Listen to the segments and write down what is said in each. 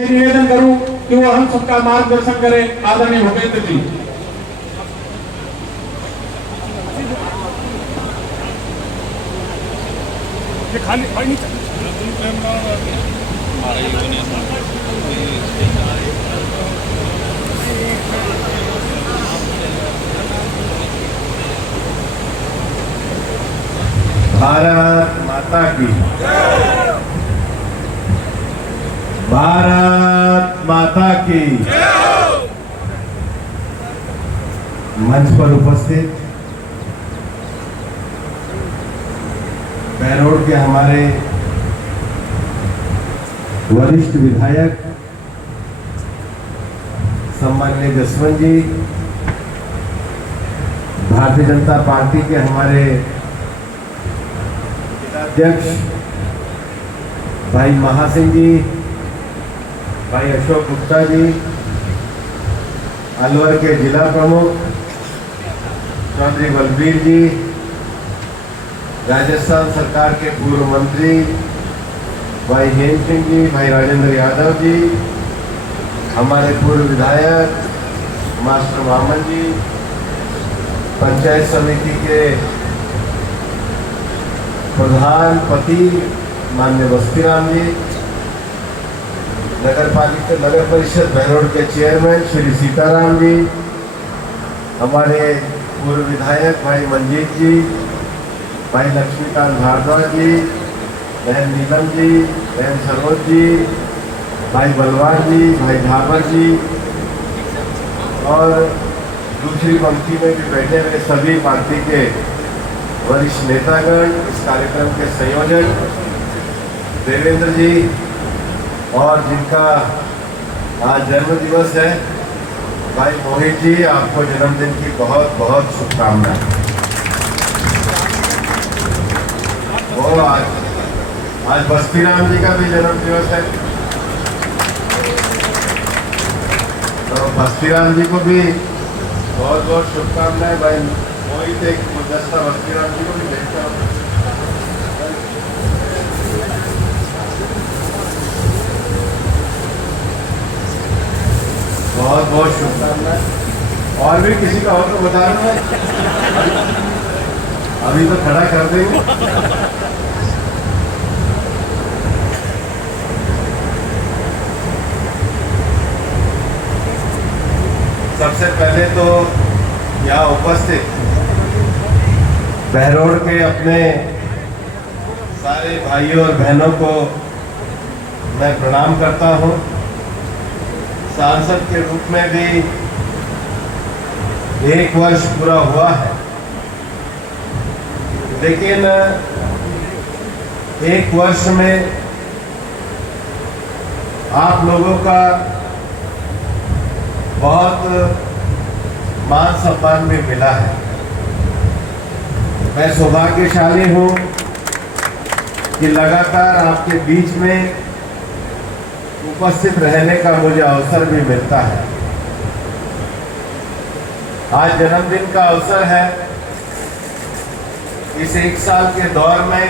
से निवेदन करूं कि वो हम सबका मार्गदर्शन करें। आदरणीय भूपेंद्र जी। ये खाली नहीं भारत माता की, भारत माता की। मंच पर उपस्थित बहरोड के हमारे वरिष्ठ विधायक सम्माननीय जसवंत जी, भारतीय जनता पार्टी के हमारे अध्यक्ष भाई महासिंह जी, भाई अशोक गुप्ता जी, अलवर के जिला प्रमुख चौधरी बलबीर जी, राजस्थान सरकार के पूर्व मंत्री भाई हेम सिंह जी, भाई राजेंद्र यादव जी, हमारे पूर्व विधायक मास्टर वामन जी, पंचायत समिति के प्रधान पति माननीय बस्तीराम जी, नगर परिषद बहरोड के चेयरमैन श्री सीताराम जी, हमारे पूर्व विधायक भाई मंजीत जी, भाई लक्ष्मीकांत भारद्वाज जी, बहन नीलम जी, बहन सरोज जी, भाई बलवान जी, भाई झाबर जी और दूसरी पंक्ति में भी बैठे हुए सभी पार्टी के वरिष्ठ नेतागण, इस कार्यक्रम के संयोजक देवेंद्र जी और जिनका आज जन्म दिवस है भाई मोहित जी, आपको जन्मदिन की बहुत बहुत शुभकामनाएं। वो आज बस्तीराम जी का भी जन्म दिवस है, तो बस्तीराम जी को भी बहुत बहुत शुभकामनाएं। भाई मोहित एक गुलदस्ता बस्तीराम जी को भी भेजता हूँ। बहुत बहुत शुभकामनाएं। और भी किसी का हो तो बता दो, अभी तो खड़ा कर देंगे। सबसे पहले तो यहाँ उपस्थित बहरोड के अपने सारे भाइयों और बहनों को मैं प्रणाम करता हूँ। सांसद के रूप में भी 1 वर्ष पूरा हुआ है, लेकिन 1 वर्ष में आप लोगों का बहुत मान सम्मान भी मिला है। मैं सौभाग्यशाली हूं कि लगातार आपके बीच में उपस्थित रहने का मुझे अवसर भी मिलता है। आज जन्मदिन का अवसर है। इस 1 साल के दौर में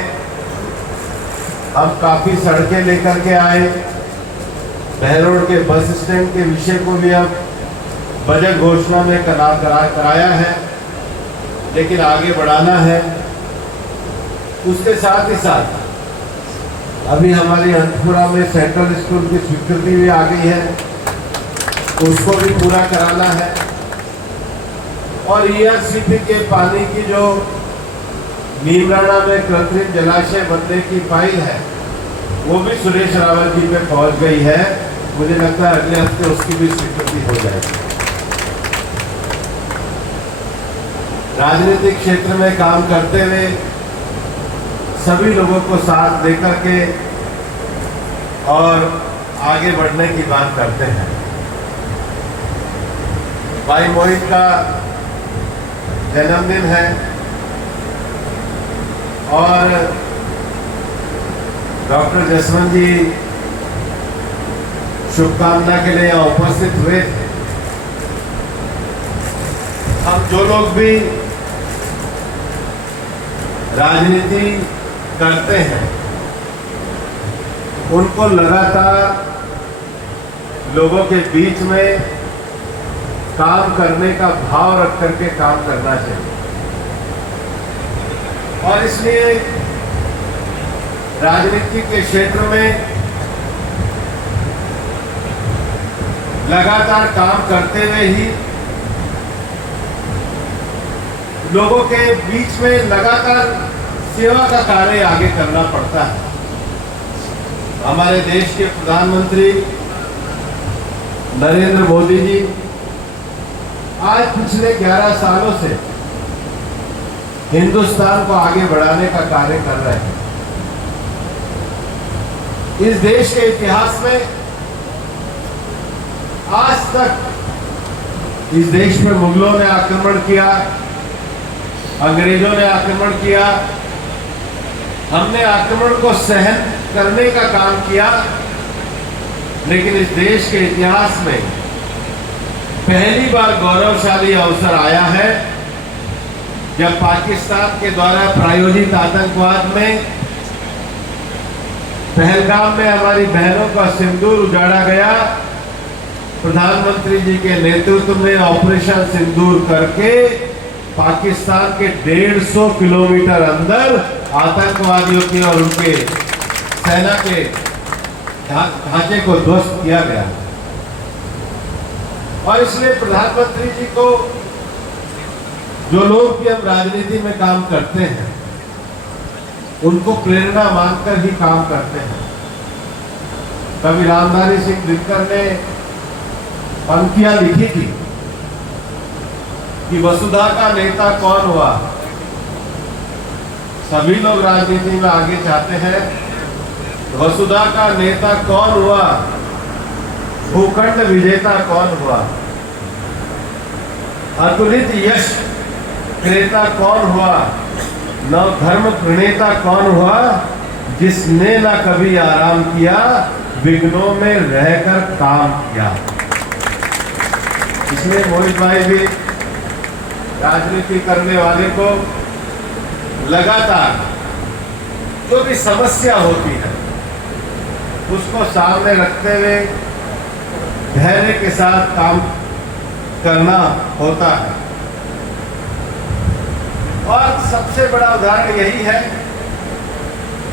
हम काफी सड़कें लेकर के आए। बहरोड के बस स्टैंड के विषय को भी अब बजट घोषणा में कराया है, लेकिन आगे बढ़ाना है। उसके साथ ही साथ अभी हमारी अंतपुरा में सेंट्रल स्कूल की स्वीकृति भी आ गई है, उसको भी पूरा कराना है। और ईआरसीपी के पानी की जो नीमराणा में कृत्रिम जलाशय बनने की फाइल है, वो भी सुरेश रावल जी पे पहुंच गई है। मुझे लगता है अगले हफ्ते उसकी भी स्वीकृति हो जाएगी। राजनीतिक क्षेत्र में काम करते हुए सभी लोगों को साथ देकर के और आगे बढ़ने की बात करते हैं। भाई मोहित का जन्मदिन है और डॉक्टर जसवंत जी शुभकामना के लिए यहाँ उपस्थित हुए। हम जो लोग भी राजनीति करते हैं, उनको लगातार लोगों के बीच में काम करने का भाव रख करके काम करना चाहिए। और इसलिए राजनीति के क्षेत्र में लगातार काम करते हुए ही लोगों के बीच में लगातार सेवा का कार्य आगे करना पड़ता है। हमारे देश के प्रधानमंत्री नरेंद्र मोदी जी आज पिछले 11 सालों से हिंदुस्तान को आगे बढ़ाने का कार्य कर रहे हैं। इस देश के इतिहास में आज तक इस देश में मुगलों ने आक्रमण किया, अंग्रेजों ने आक्रमण किया, हमने आक्रमण को सहन करने का काम किया, लेकिन इस देश के इतिहास में पहली बार गौरवशाली अवसर आया है जब पाकिस्तान के द्वारा प्रायोजित आतंकवाद में पहलगाम में हमारी बहनों का सिंदूर उजाड़ा गया। प्रधानमंत्री जी के नेतृत्व में ऑपरेशन सिंदूर करके पाकिस्तान के 150 किलोमीटर अंदर आतंकवादियों की और उनके सेना के ढांचे को ध्वस्त किया गया। और इसलिए प्रधानमंत्री जी को जो लोग भी हम राजनीति में काम करते हैं उनको प्रेरणा मानकर ही काम करते हैं। कवि रामधारी सिंह दिनकर ने पंक्तियां लिखी थी कि वसुधा का नेता कौन हुआ। सभी लोग राजनीति में आगे चाहते हैं, वसुधा का नेता कौन हुआ, भूखंड विजेता कौन हुआ, अतुलित यश क्रेता कौन हुआ, नव धर्म प्रणेता कौन हुआ, जिसने ना कभी आराम किया, विघ्नों में रहकर काम किया। इसलिए मोहित भाई भी राजनीति करने वाले को लगातार जो भी समस्या होती है उसको सामने रखते हुए धैर्य के साथ काम करना होता है। और सबसे बड़ा उदाहरण यही है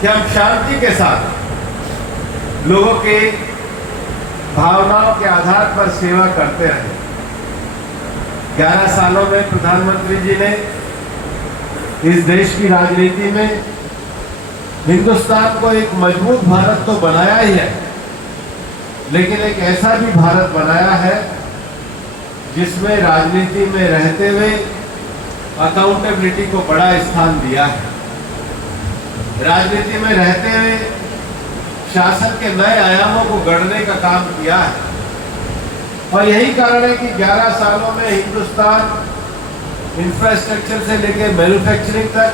कि हम शांति के साथ लोगों के भावनाओं के आधार पर सेवा करते रहे। 11 सालों में प्रधानमंत्री जी ने इस देश की राजनीति में हिंदुस्तान को एक मजबूत भारत तो बनाया ही है, लेकिन एक ऐसा भी भारत बनाया है जिसमें राजनीति में रहते हुए अकाउंटेबिलिटी को बड़ा स्थान दिया है। राजनीति में रहते हुए शासन के नए आयामों को गढ़ने का काम किया है। और यही कारण है कि 11 सालों में हिंदुस्तान इंफ्रास्ट्रक्चर से लेकर मैन्युफैक्चरिंग तक,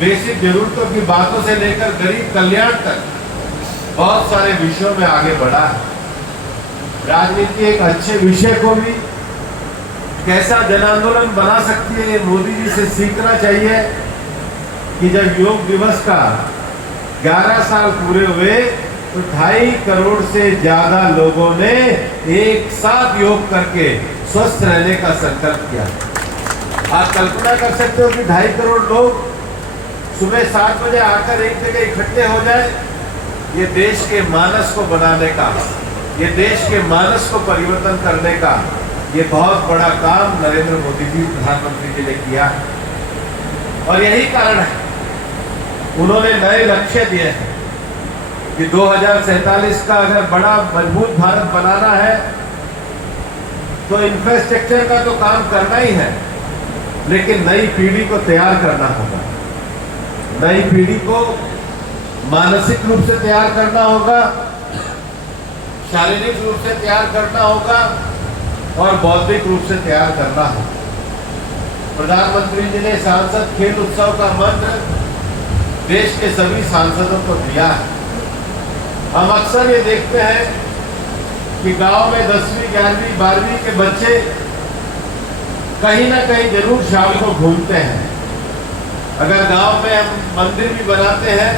बेसिक जरूरतों की बातों से लेकर गरीब कल्याण तक बहुत सारे विषयों में आगे बढ़ा है। राजनीति एक अच्छे विषय को भी कैसा जन आंदोलन बना सकती है, ये मोदी जी से सीखना चाहिए कि जब योग दिवस का 11 साल पूरे हुए तो 2.5 करोड़ से ज्यादा लोगों ने एक साथ योग करके स्वस्थ रहने का संकल्प किया। आप कल्पना कर सकते हो कि 2.5 करोड़ लोग सुबह 7 बजे आकर एक जगह इकट्ठे हो जाए। ये देश के मानस को बनाने का, ये देश के मानस को परिवर्तन करने का ये बहुत बड़ा काम नरेंद्र मोदी जी प्रधानमंत्री जी ने किया। और यही कारण है उन्होंने नए लक्ष्य दिए हैं कि 2047 का अगर बड़ा मजबूत भारत बनाना है तो इंफ्रास्ट्रक्चर का तो काम करना ही है, लेकिन नई पीढ़ी को तैयार करना होगा। नई पीढ़ी को मानसिक रूप से तैयार करना होगा, शारीरिक रूप से तैयार करना होगा और बौद्धिक रूप से तैयार करना होगा। प्रधानमंत्री जी ने सांसद खेल उत्सव का मंत्र देश के सभी सांसदों को दिया है। हम अक्सर ये देखते हैं कि गांव में 10वीं 11वीं 12वीं के बच्चे कहीं ना कहीं जरूर शाम को घूमते हैं। अगर गांव में हम मंदिर भी बनाते हैं,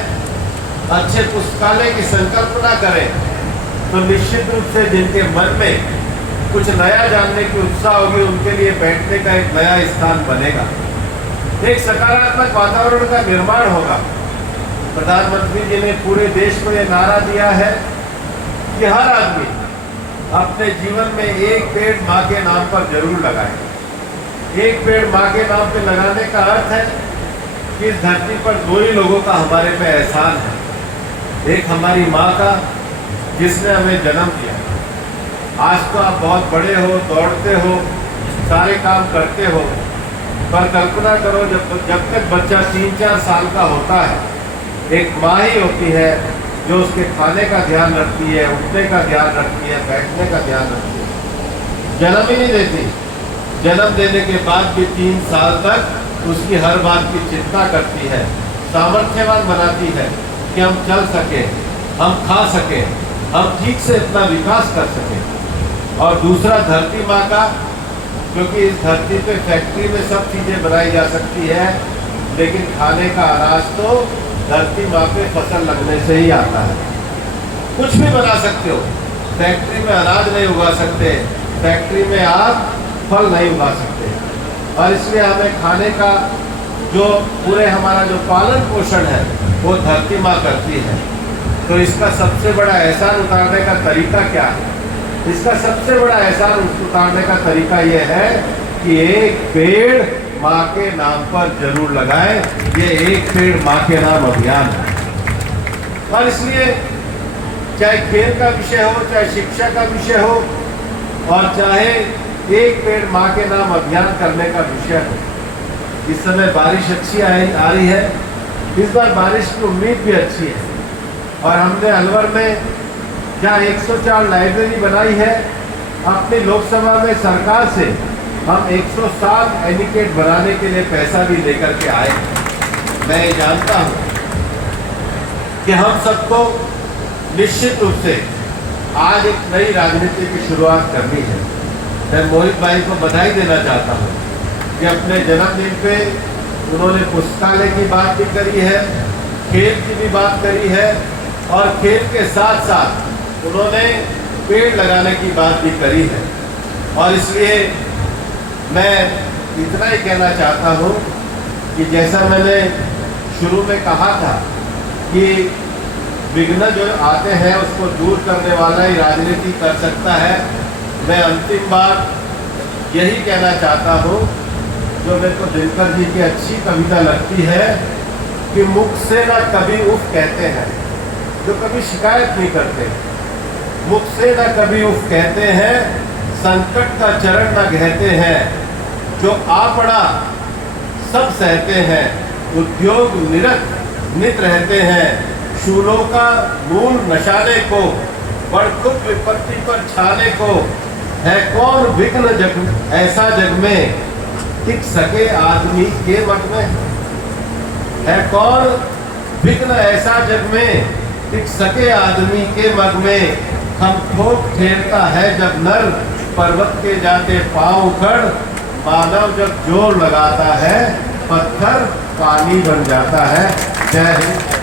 अच्छे पुस्तकालय की संकल्पना करें तो निश्चित रूप से जिनके मन में कुछ नया जानने की उत्साह होगी, उनके लिए बैठने का एक नया स्थान बनेगा, एक सकारात्मक वातावरण का निर्माण होगा। प्रधानमंत्री जी ने पूरे देश को यह नारा दिया है कि हर आदमी अपने जीवन में एक पेड़ माँ के नाम पर जरूर लगाए। एक पेड़ माँ के नाम पे लगाने का अर्थ है कि इस धरती पर दो ही लोगों का हमारे पे एहसान है। एक हमारी माँ का, जिसने हमें जन्म दिया। आज तो आप बहुत बड़े हो, दौड़ते हो, सारे काम करते हो, पर कल्पना करो जब तक बच्चा 3-4 साल का होता है, एक माँ ही होती है जो उसके खाने का ध्यान रखती है, उठने का ध्यान रखती है, बैठने का ध्यान रखती है। जन्म ही नहीं देती, जन्म देने के बाद भी 3 साल तक उसकी हर बात की चिंता करती है, सामर्थ्यवान बनाती है कि हम चल सके, हम खा सके, हम ठीक से अपना विकास कर सके। और दूसरा धरती माँ का, क्योंकि इस धरती पे फैक्ट्री में सब चीज़ें बनाई जा सकती है, लेकिन खाने का अनाज तो धरती माँ पे फसल लगने से ही आता है। कुछ भी बना सकते हो, फैक्ट्री में अनाज नहीं उगा सकते, फैक्ट्री में आप फल नहीं उगा सकते। और इसलिए हमें खाने का जो पूरे हमारा जो पालन पोषण है वो धरती माँ करती है। तो इसका सबसे बड़ा एहसान उतारने का तरीका क्या है? इसका सबसे बड़ा एहसान उतारने का तरीका यह है कि एक पेड़ माँ के नाम पर जरूर लगाएं। ये एक पेड़ माँ के नाम अभियान है। और इसलिए चाहे खेल का विषय हो, चाहे शिक्षा का विषय हो, और चाहे एक पेड़ माँ के नाम अभियान करने का विषय हो। इस समय बारिश अच्छी आ रही है, इस बार बारिश की उम्मीद भी अच्छी है। और हमने अलवर में जहाँ 104 लाइब्रेरी बनाई है, अपनी लोकसभा में सरकार से हम 107 एनिकेट बनाने के लिए पैसा भी लेकर के आए। मैं ये जानता हूँ कि हम सबको निश्चित रूप से आज एक नई राजनीति की शुरुआत करनी है। मैं मोहित भाई को बधाई देना चाहता हूँ कि अपने जन्मदिन पे उन्होंने पुस्तकालय की बात भी करी है, खेल की भी बात करी है, और खेल के साथ साथ उन्होंने पेड़ लगाने की बात भी करी है। और इसलिए मैं इतना ही कहना चाहता हूँ कि जैसा मैंने शुरू में कहा था कि विघ्न जो आते हैं उसको दूर करने वाला ही राजनीति कर सकता है। मैं अंतिम बार यही कहना चाहता हूँ, जो मेरे को दिनकर जी की अच्छी कविता लगती है कि मुख से ना कभी उफ कहते हैं, जो कभी शिकायत नहीं करते। मुख से ना कभी उफ कहते हैं, संकट का चरण न कहते हैं, जो आ पड़ा सब सहते हैं, उद्योग नित रहते हैं, शूलों का मूल नशाने को, बड़खुद विपत्ति पर छाने को, है कौन विघ्न जग ऐसा जग में टिक सके आदमी के मत में। है कौन विघ्न ऐसा जग में टिक सके आदमी के मग में। हम ठोक ठेरता है जब नर, पर्वत के जाते पांव उखड़, मानव जब जोर लगाता है, पत्थर पानी बन जाता है। जय हिंद।